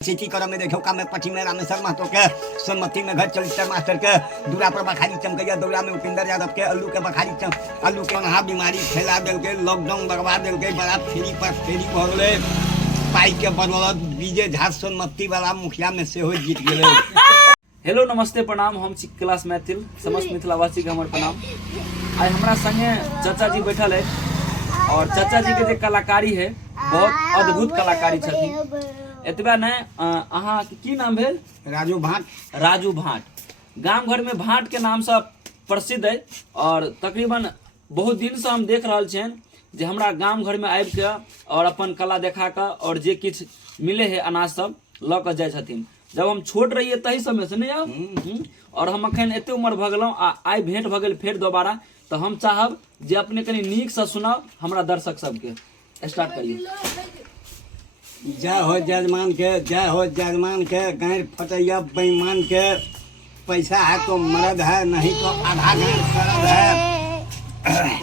City कर में देखो का में पटी में रामेश्वर महतो के सोनमती में घर चलिस्टर मास्टर के दूरा पर बखारी चमकैया दौरा में उपिंदर यादव के अल्लू के बखारी अल्लू के नहा बीमारी फैला दिल के लॉकडाउन लगवा दिल के बड़ा फेरी पर फेरी भगले पाई के बदौलत विजय झा सोनमती वाला मुखिया में से हो जीत गए। हेलो नमस्ते प्रणाम, हम छी क्लास मैथिल समस्त मिथिलावासी के हमर प्रणाम। आज हमारा संगे चाचा जी बैठल है और चाचा जी के जो कलाकारी है बहुत अद्भुत कलाकारी छथिन। एतबा ने अहाँ की नाम भेल? राजू भाट। राजू भाट गांव घर में भाट के नाम से प्रसिद्ध है और तकरीबन बहुत दिन से हम देख रहा छन जे हमरा गांव घर में आबि के और अपन कला देखा के और जे किछ मिले है अनाज सब ल के जाय छथिन। जब हम छोट रहिए तही समय से नहीं आब और हम अखन एते उम्र भ गेलौं आई भेंट भ गेल फेर दोबारा, तो हम चाहब जे अपने कनी नीक से सुनाओ हमरा दर्शक सबके। स्टार्ट करिए। जय हो जजमान के, जय हो जजमान के, गैर फटैया बेईमान के। पैसा है तो मर्द है, नहीं तो आधा गैर सरद है।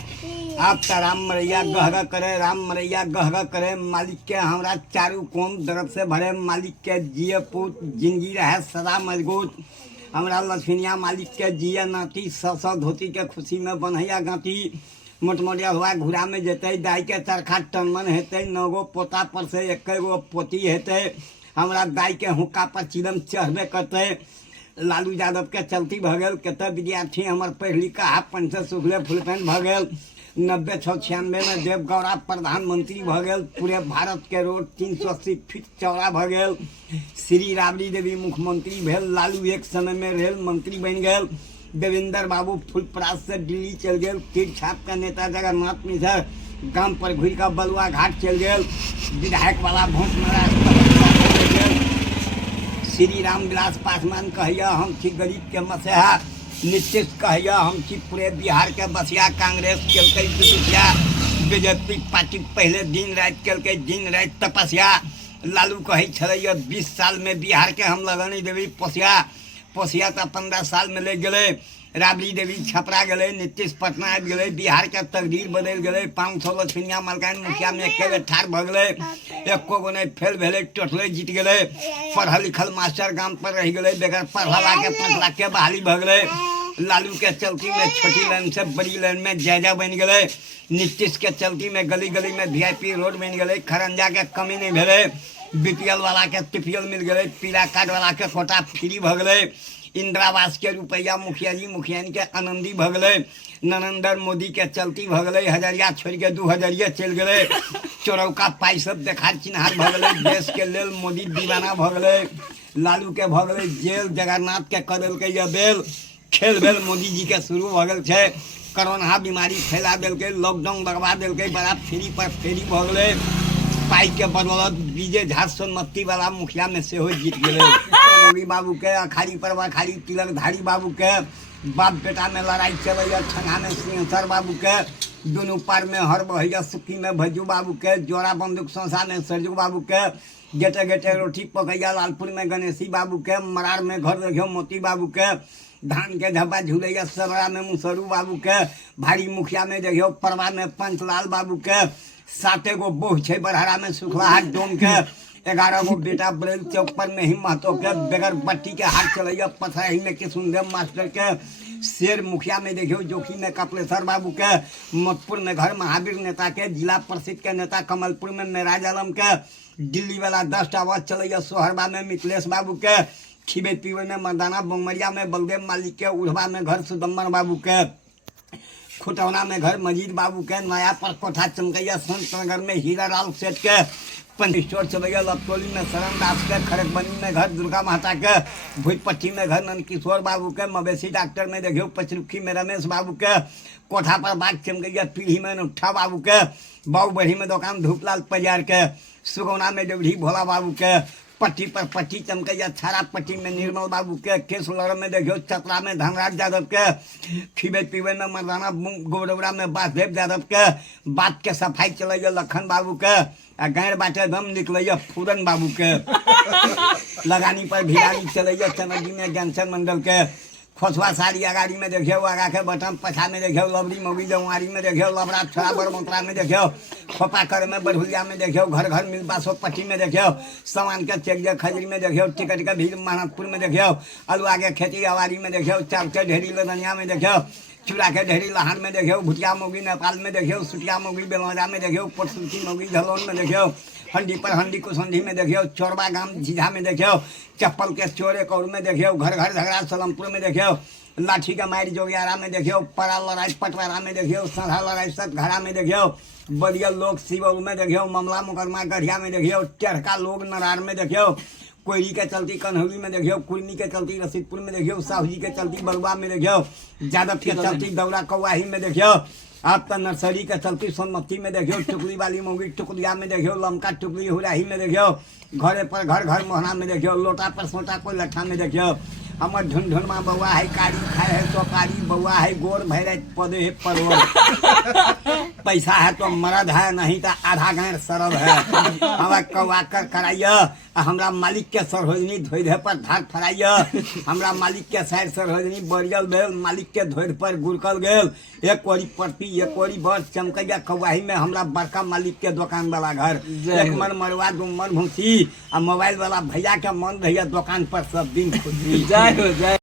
आप तो राम मरैया गहगा करे, राम मरैया गहगा करे। मालिक के हमरा चारू कोम दर्द से भरे, मालिक के जिये पूत जिंदगी रहे सदा मजबूत। हमरा लक्ष्मीनिया मालिक के जिये नाती, सौ धोती के खुशी में बनैया गाती। मोटमोटिया हुआ घूरा में जेते, दाई के चरखा टनमन हेते, 9 गो पोता पर से 1 गो पोती हेते। हमरा दाई के हुक्का पर चिलम चढ़बे करते। लालू यादव के चलती भ गेल, कते विद्यार्थी हमर पढ़ लिख हाफ पेंट से सुखले फुल पेंट भ गेल। 96-96 में देवगौड़ा प्रधानमंत्री भ गेल। पूरे भारत के रोड 380 फीट चौड़ा भ गेल। श्री राबड़ी देवी मुख्यमंत्री भेल। लालू एक समय में रेल मंत्री बन गेल। देवेंद्र बाबू फुलपरास से दिल्ली चल गए। तीर छाप का नेता जगन्नाथ मिश्र गांव पर घुर का बलुआ घाट चल गए। विधायक वाला भोट श्री राम विलास पासवान कहिया हम छी गरीब के मसेहा। नीतीश कहिया हम छी पूरे बिहार के बसिया। कांग्रेस केलकै दुतिया, बीजेपी पार्टी पहले दिन रात केलकै दिन रात तपस्या। लालू कहे छलै 20 साल में बिहार के हम लगन देवी पोसिया। पोसिया तो 15 साल में ले गए। राबड़ी देवी छपरा गए, नीतीश पटना आबि गए। बिहार के तकदीर बदल गए। 500 लक्ष्मीनिया मलकान मुखिया में एक ठार भ गए। एको गो नहीं फेल भेले, टोटले जीत गए। पढ़ल लिखल मास्टर गांव पर रह गए। बेगर पढ़ला के 5 लाख के बहाली भ गए। लालू के चलती में छोटी लाइन से बड़ी लाइन में जायजा बन गए। नीतीश के चलती में गली गली में VIP रोड बन गए। खरंजा के कमी नहीं भेले। BPL वाला के TPL मिल गए। पीला कार्ड वाला के कोटा फ्री भ गए। इंदिरावास के रुपया मुखिया जी मुखियानी के आनंदी भ गए। नरेंद्र मोदी के चलती भ गए। हजरिया छोड़ के 2000 चल गए। चोरौका पाई सब देखा चिन्हार भ गए। देश के लेल मोदी दीवाना भ गए। लालू के भ गए जेल। जगन्नाथ के कर देलकै ये बेल। खेल भेल मोदी जी के शुरू भ गेल छै। कोरोना बीमारी फैला देलकै, लॉकडाउन लगवा देलकै, बड़ा फेरी पर फेरी भ गए। पाई के बदौलत विजय झा सोनमती वाला मुखिया में से हो जीत गए। बाबू के अखाड़ी पर अखाड़ी तिलक धारी बाबू के बाप बेटा में लड़ाई चल। छंगा में सिंहेश्वर बाबू के। दोनों पार में हर बहिया सुखी में भज्जू बाबू के। जोड़ा बंदूक सौसा में सरजू बाबू के। गेटे गेटे रोटी पकैया लालपुर में गणेशी बाबू के। मरार में घर रखियो मोती बाबू के। धान के धब्बा झूलैया सबरा में मुसरू बाबू के। भारी मुखिया में देखियो परवा में पंचलाल बाबू के। 7 गो बोह छै बरहरा में सुखलाहाट डोम के। 11 गो बेटा बरेल चौक पर में ही महतो के। बेगर बट्टी के हाथ चलैया पथराही में किशुनदेव मास्टर के। शेर मुखिया में देखियो जोखी में कपिलेश्वर बाबू के। मधुपुर में घर महावीर नेता के। जिला परिषद के नेता कमलपुर में मेराज आलम के। दिल्ली वाला 10 टावर चलैया सोहरबा में मिथिलेश बाबू के। खिबे पीवे में मर्दाना बोमरिया में बलदेव मालिक के। उड़वा में घर सुदम्बर बाबू के। खुटौना में घर मजीद बाबू के। नया पर कोठा चमकैया संत नगर में हीरा लाल सेठ के। पंडिस्टोर चलैया लपटोली में शरण दास के। खड़कबनी में घर दुर्गा माता के। भूजपट्टी में घर नंदकिशोर बाबू के। मवेशी डॉक्टर में देखियो पचरुखी में रमेश बाबू के। कोठा पर बाग चमकैया पीढ़ी में नुट्ठा बाबू के। बाबू बढ़ी में दुकान धूपलाल पजार के। सुगौना में डेवढ़ी भोला बाबू के। पट्टी पर पट्टी चमकैया छारा पट्टी में निर्मल बाबू के। केसलर में देखियो चतरा में धनराज यादव के। खिबे पीवे में मर्दाना गोरौरा में वासुदेव यादव के। बात के सफाई चलैया लखन बाबू के। आ गैर बाटे दम निकलैया फूरन बाबू के। लगानी पर भिलानी चलैया चनगी में ज्ञानचंद मंडल के। खोसवा साड़ी अगाड़ी में देखियो, आगा के बटन पछा में देखियो, लबड़ी मौगी जमुआरी में देखियो, लबड़ा छोड़ा बड़मोतरा में देखियो, खोपा कर में बढ़ुलिया में देखियो, घर घर मिलबा सो पट्टी में देखियो, सामान के चेक खजरी में देखियो, टिकट के भीड़ महनतपुर में देखियो, अलुआ के खेती अवारी में देखियो, चाप के ढेरी लदनिया में देखियो, चूड़ा के ढेरी लहान में देखियो, भुटिया मौगी नेपाल में देखियो, सुटिया मौगी बेलौजा में देखियो, पोटसुटी मौगी झलोन में देखियो, हंडी पर हंडी कुसंडी में देखियो, चोरबा गांव झीझा में देखियो, चप्पल के चोरे कौर में देखियो, घर घर झगड़ा सलमपुर में देखियो, लाठी का मारी जोगियारा में देखियो, पड़ा लड़ाई पटवारा में देखियो, सधा लड़ाई सतघरा में देखियो, बलिया लोग सिवल में देखियो, मामला मुकदमा गढ़िया में देखियो, चरखा लोग नरार में देखियो, कोयरी के चलती कन्हौली में देखियो, कुर्मी के चलती रसीदपुर में देखियो, साहू जी के चलती बलुआ में देखियो, जादव के चलती दौरा कौवाही में देखियो, आप तो नर्सरी के चलती सोनमती में देखियो, टुकली वाली मौगी टुकलिया में देखियो, लमका टुकली हुराही में देखियो, घरे पर घर घर मोहना में देखियो, लोटा पर सोटा कोई लट्ठा में देखियो, हमर ढुनढुनमा बउआ है कारी खाए है तो कारी, बउआ है गोर भैर पदे है परवर, पैसा है तो मरद है, नहीं तो आधा गांठ सरल है, हमें कौआ कर कराइए, हमरा मालिक के सरहोजनी धोइधे पर धार फराइए, हमरा मालिक के साइड सरहोजनी बरियल भेल, मालिक के धोइध पर गुरकल गेल, एक कोरी पट्टी एक कोरी बस चमकैया कौवाही में हमरा बड़का मालिक के दुकान वाला घर, एक मन मरवा दू मन भूसी, आ मोबाइल वाला भैया के मन भैया दुकान पर सब दिन खुशी। जय हो जय।